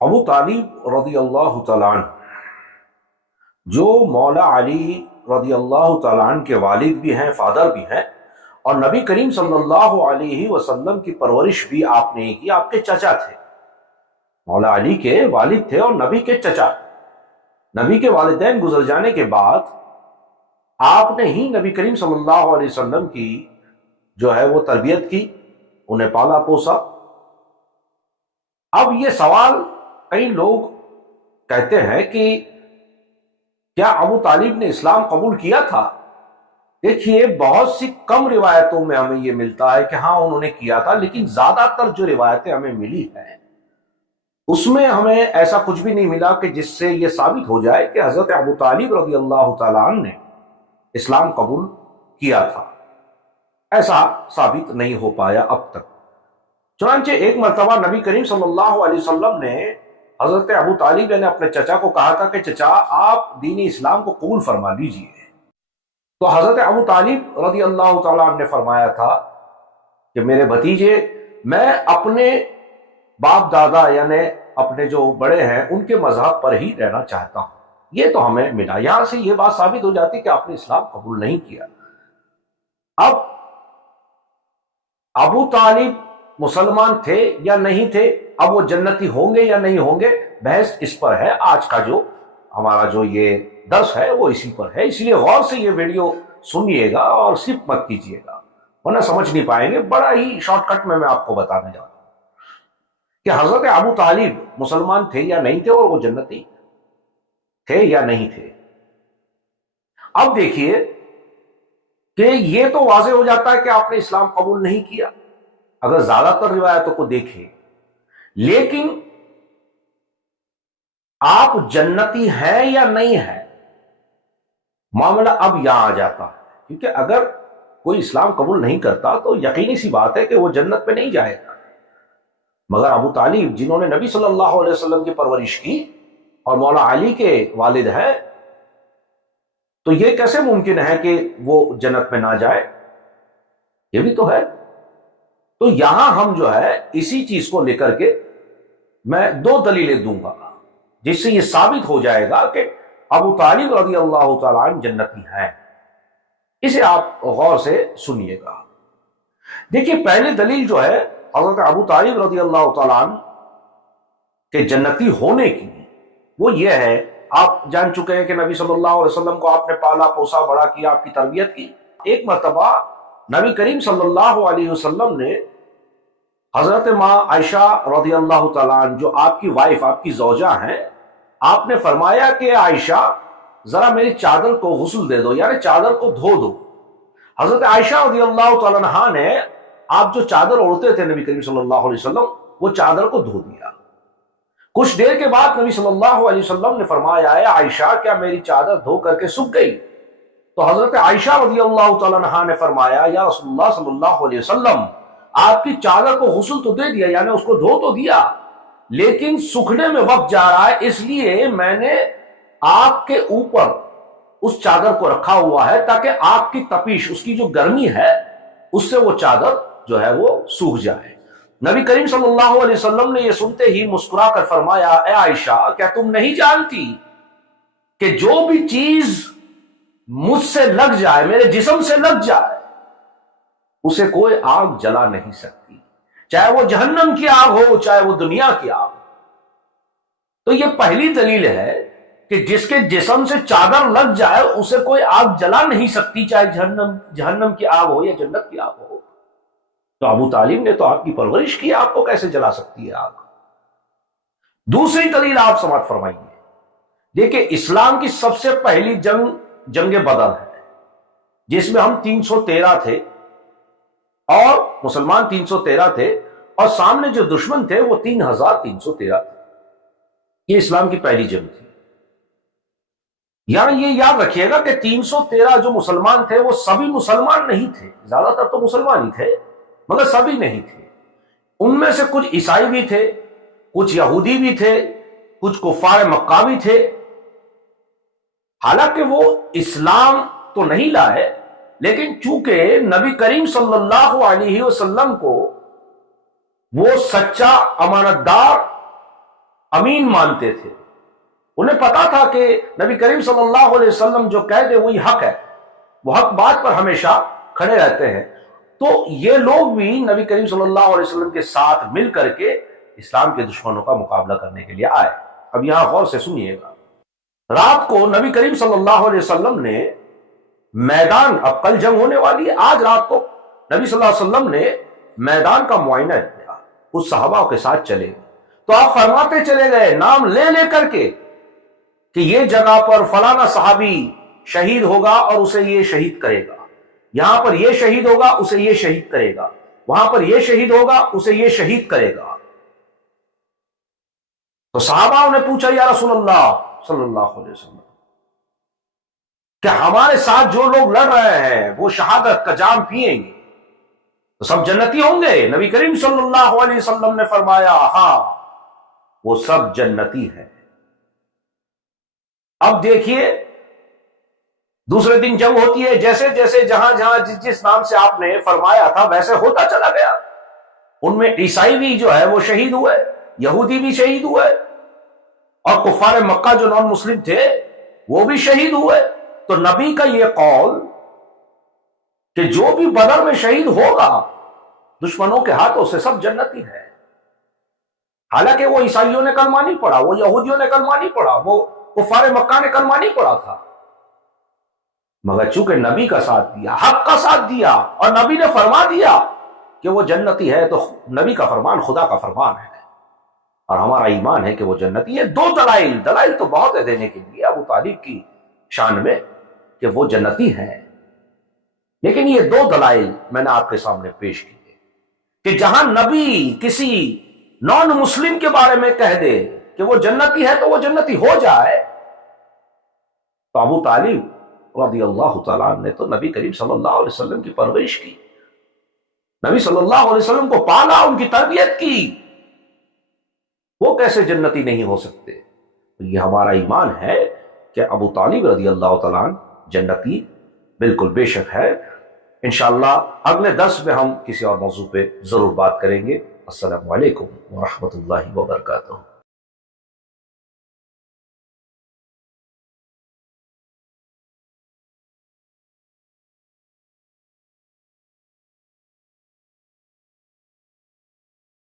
ابو طالب رضی اللہ تعالیٰ عنہ جو مولا علی رضی اللہ تعالیٰ عنہ کے والد بھی ہیں، فادر بھی ہیں، اور نبی کریم صلی اللہ علیہ وسلم کی پرورش بھی آپ نے کی، آپ کے چچا تھے، مولا علی کے والد تھے اور نبی کے چچا۔ نبی کے والدین گزر جانے کے بعد آپ نے ہی نبی کریم صلی اللہ علیہ وسلم کی جو ہے وہ تربیت کی، انہیں پالا پوسا۔ اب یہ سوال کئی لوگ کہتے ہیں کہ کیا ابو طالب نے اسلام قبول کیا تھا؟ دیکھیے، بہت سی کم روایتوں میں ہمیں یہ ملتا ہے کہ ہاں انہوں نے کیا تھا، لیکن زیادہ تر جو روایتیں ہمیں ملی ہیں اس میں ہمیں ایسا کچھ بھی نہیں ملا کہ جس سے یہ ثابت ہو جائے کہ حضرت ابو طالب رضی اللہ تعالیٰ عنہ نے اسلام قبول کیا تھا۔ ایسا ثابت نہیں ہو پایا اب تک۔ چنانچہ ایک مرتبہ نبی کریم صلی اللہ علیہ وسلم نے حضرت ابو طالب نے اپنے چچا کو کہا تھا کہ چچا آپ دین اسلام کو قبول فرما لیجئے۔ تو حضرت ابو طالب رضی اللہ تعالیٰ عنہ نے فرمایا تھا کہ میرے بھتیجے، میں اپنے باپ دادا یعنی اپنے جو بڑے ہیں ان کے مذہب پر ہی رہنا چاہتا ہوں۔ یہ تو ہمیں ملا، یہاں سے یہ بات ثابت ہو جاتی کہ آپ نے اسلام قبول نہیں کیا۔ اب ابو طالب مسلمان تھے یا نہیں تھے، اب وہ جنتی ہوں گے یا نہیں ہوں گے، بحث اس پر ہے۔ آج کا جو ہمارا جو یہ درس ہے وہ اسی پر ہے، اس لیے غور سے یہ ویڈیو سنیے گا اور سکپ مت کیجیے گا، ورنہ سمجھ نہیں پائیں گے۔ بڑا ہی شارٹ کٹ میں آپ کو بتانے جا رہا ہوں کہ حضرت ابو طالب مسلمان تھے یا نہیں تھے، اور وہ جنتی تھے یا نہیں تھے۔ اب دیکھیے کہ یہ تو واضح ہو جاتا ہے کہ آپ نے اسلام قبول نہیں کیا اگر زیادہ تر روایتوں کو دیکھیں، لیکن آپ جنتی ہیں یا نہیں ہیں، معاملہ اب یہاں آ جاتا ہے۔ کیونکہ اگر کوئی اسلام قبول نہیں کرتا تو یقینی سی بات ہے کہ وہ جنت میں نہیں جائے گا، مگر ابو طالب جنہوں نے نبی صلی اللہ علیہ وسلم کی پرورش کی اور مولا علی کے والد ہیں، تو یہ کیسے ممکن ہے کہ وہ جنت میں نہ جائے؟ یہ بھی تو ہے۔ تو یہاں ہم جو ہے اسی چیز کو لے کر کے میں دو دلیلیں دوں گا جس سے یہ ثابت ہو جائے گا کہ ابو طالب رضی اللہ تعالیٰ عنہ جنتی ہیں۔ اسے آپ غور سے سنیے گا۔ دیکھیے، پہلی دلیل جو ہے حضرت ابو طالب رضی اللہ تعالیٰ عنہ کے جنتی ہونے کی، وہ یہ ہے، آپ جان چکے ہیں کہ نبی صلی اللہ علیہ وسلم کو آپ نے پالا پوسا، بڑا کیا، آپ کی تربیت کی۔ ایک مرتبہ نبی کریم صلی اللہ علیہ وسلم نے حضرت ماں عائشہ رضی اللہ تعالیٰ عنہ جو آپ کی وائف، آپ کی زوجہ ہیں، آپ نے فرمایا کہ عائشہ ذرا میری چادر کو غسل دے دو، یعنی چادر کو دھو دو۔ حضرت عائشہ رضی اللہ تعالیٰ عنہ نے آپ جو چادر اوڑھتے تھے نبی کریم صلی اللہ علیہ وسلم، وہ چادر کو دھو دیا۔ کچھ دیر کے بعد نبی صلی اللہ علیہ وسلم نے فرمایا، اے عائشہ کیا میری چادر دھو کر کے سوکھ گئی؟ تو حضرت عائشہ رضی اللہ تعالیٰ عنہ نے فرمایا، یا رسول اللہ صلی اللہ علیہ وسلم، آپ کی چادر کو غسل تو دے دیا، یعنی اس کو دھو تو دیا، لیکن سوکھنے میں وقت جا رہا ہے، اس لیے میں نے آپ کے اوپر اس چادر کو رکھا ہوا ہے تاکہ آپ کی تپیش، اس کی جو گرمی ہے، اس سے وہ چادر جو ہے وہ سوکھ جائے۔ نبی کریم صلی اللہ علیہ وسلم نے یہ سنتے ہی مسکرا کر فرمایا، اے عائشہ کیا تم نہیں جانتی کہ جو بھی چیز مجھ سے لگ جائے، میرے جسم سے لگ جائے، اسے کوئی آگ جلا نہیں سکتی، چاہے وہ جہنم کی آگ ہو، چاہے وہ دنیا کی آگ ہو۔ تو یہ پہلی دلیل ہے کہ جس کے جسم سے چادر لگ جائے اسے کوئی آگ جلا نہیں سکتی، چاہے جہنم کی آگ ہو یا جنت کی آگ ہو۔ تو ابو طالب نے تو آپ کی پرورش کی، آپ کو کیسے جلا سکتی ہے آگ؟ دوسری دلیل آپ سماعت فرمائیے۔ دیکھیں، اسلام کی سب سے پہلی جنگ بدر ہے، جس میں ہم 313 تھے اور مسلمان 313 تھے، اور سامنے جو دشمن تھے وہ 3313 تھے۔ یہ اسلام کی پہلی جنگ تھی۔ یعنی یہ یاد رکھیے گا کہ 313 جو مسلمان تھے وہ سبھی مسلمان نہیں تھے، زیادہ تر تو مسلمان ہی تھے مگر سبھی نہیں تھے۔ ان میں سے کچھ عیسائی بھی تھے، کچھ یہودی بھی تھے، کچھ کفار مکہ بھی تھے۔ حالانکہ وہ اسلام تو نہیں لائے، لیکن چونکہ نبی کریم صلی اللہ علیہ وسلم کو وہ سچا امانت دار امین مانتے تھے. انہیں پتا تھا کہ نبی کریم صلی اللہ علیہ وسلم جو کہہ دے وہی حق ہے، وہ حق بات پر ہمیشہ کھڑے رہتے ہیں. تو یہ لوگ بھی نبی کریم صلی اللہ علیہ وسلم کے ساتھ مل کر کے اسلام کے دشمنوں کا مقابلہ کرنے کے لیے آئے. اب یہاں غور سے سنیے گا. رات کو نبی کریم صلی اللہ علیہ وسلم نے میدان، اب کل جنگ ہونے والی ہے، آج رات کو نبی صلی اللہ علیہ وسلم نے میدان کا معائنہ کیا، اس صحابہ کے ساتھ چلے گئے. تو آپ فرماتے چلے گئے نام لے لے کر کے کہ یہ جگہ پر فلانا صحابی شہید ہوگا اور اسے یہ شہید کرے گا، یہاں پر یہ شہید ہوگا اسے یہ شہید کرے گا، وہاں پر یہ شہید ہوگا اسے یہ شہید کرے گا. تو صحابہ نے پوچھا یا رسول اللہ صلی اللہ علیہ وسلم کہ ہمارے ساتھ جو لوگ لڑ رہے ہیں وہ شہادت کا جام پیئیں گے تو سب جنتی ہوں گے؟ نبی کریم صلی اللہ علیہ وسلم نے فرمایا ہاں وہ سب جنتی ہیں. اب دیکھیے دوسرے دن جنگ ہوتی ہے، جیسے جیسے جہاں جہاں جس نام سے آپ نے فرمایا تھا ویسے ہوتا چلا گیا. ان میں عیسائی بھی جو ہے وہ شہید ہوئے، یہودی بھی شہید ہوئے، اور کفار مکہ جو نان مسلم تھے وہ بھی شہید ہوئے. تو نبی کا یہ قول کہ جو بھی بدر میں شہید ہوگا دشمنوں کے ہاتھوں سے سب جنتی ہے. حالانکہ وہ عیسائیوں نے کلمہ نہیں پڑھا، وہ یہودیوں نے کلمہ نہیں پڑھا، وہ کفار مکہ نے کلمہ نہیں پڑھا تھا، مگر چونکہ نبی کا ساتھ دیا، حق کا ساتھ دیا، اور نبی نے فرما دیا کہ وہ جنتی ہے، تو نبی کا فرمان خدا کا فرمان ہے اور ہمارا ایمان ہے کہ وہ جنتی ہے. دو دلائل تو بہت ہے دینے کے لیے ابو طالب کی شان میں کہ وہ جنتی ہیں، لیکن یہ دو دلائل میں نے آپ کے سامنے پیش کیے کہ جہاں نبی کسی نان مسلم کے بارے میں کہہ دے کہ وہ جنتی ہے تو وہ جنتی ہو جائے. تو ابو طالب رضی اللہ تعالیٰ عنہ نے تو نبی کریم صلی اللہ علیہ وسلم کی پرورش کی، نبی صلی اللہ علیہ وسلم کو پالا، ان کی تربیت کی، وہ کیسے جنتی نہیں ہو سکتے؟ یہ ہمارا ایمان ہے کہ ابو طالب رضی اللہ تعالیٰ عنہ جنتی بالکل بے شک ہے. انشاءاللہ اگلے درس میں ہم کسی اور موضوع پہ ضرور بات کریں گے. السلام علیکم ورحمۃ اللہ وبرکاتہ.